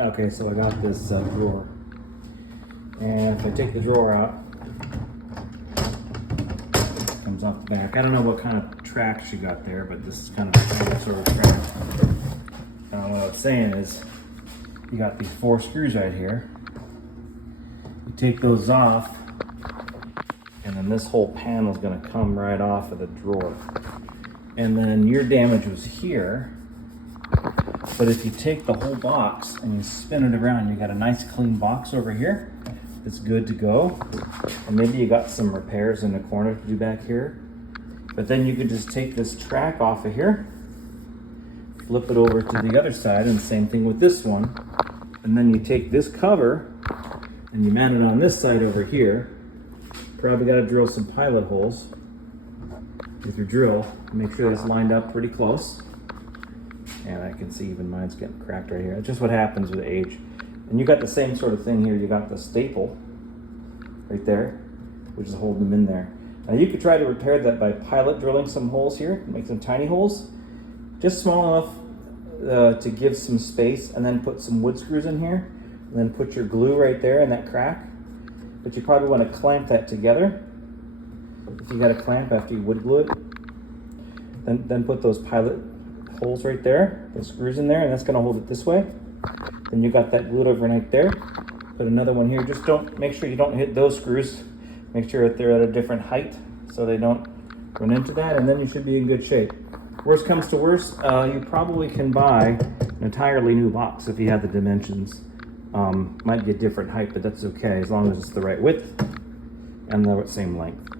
Okay, so I got this drawer, and if I take the drawer out, it comes off the back. I don't know what kind of track she got there, but this is kind of a sort of track. What I was saying is, you got these 4 screws right here. You take those off, and then this whole panel is going to come right off of the drawer. And then your damage was here. But if you take the whole box and you spin it around, you got a nice clean box over here that's good to go. And maybe you got some repairs in the corner to do back here. But then you could just take this track off of here, flip it over to the other side, and same thing with this one. And then you take this cover and you mount it on this side over here. Probably got to drill some pilot holes with your drill. Make sure that's lined up pretty close. And I can see even mine's getting cracked right here. That's just what happens with age. And you got the same sort of thing here. You got the staple right there, which is holding them in there. Now you could try to repair that by pilot drilling some holes here, make some tiny holes, just small enough to give some space, and then put some wood screws in here, and then put your glue right there in that crack. But you probably want to clamp that together. If you got a clamp after you wood glue it, then put those pilot holes right there, the screws in there, and that's going to hold it this way. Then you got that glued overnight there. Put another one here. Just make sure you don't hit those screws. Make sure that they're at a different height so they don't run into that, and then you should be in good shape. Worst comes to worst, you probably can buy an entirely new box if you have the dimensions. Might be a different height, but that's okay as long as it's the right width and the same length.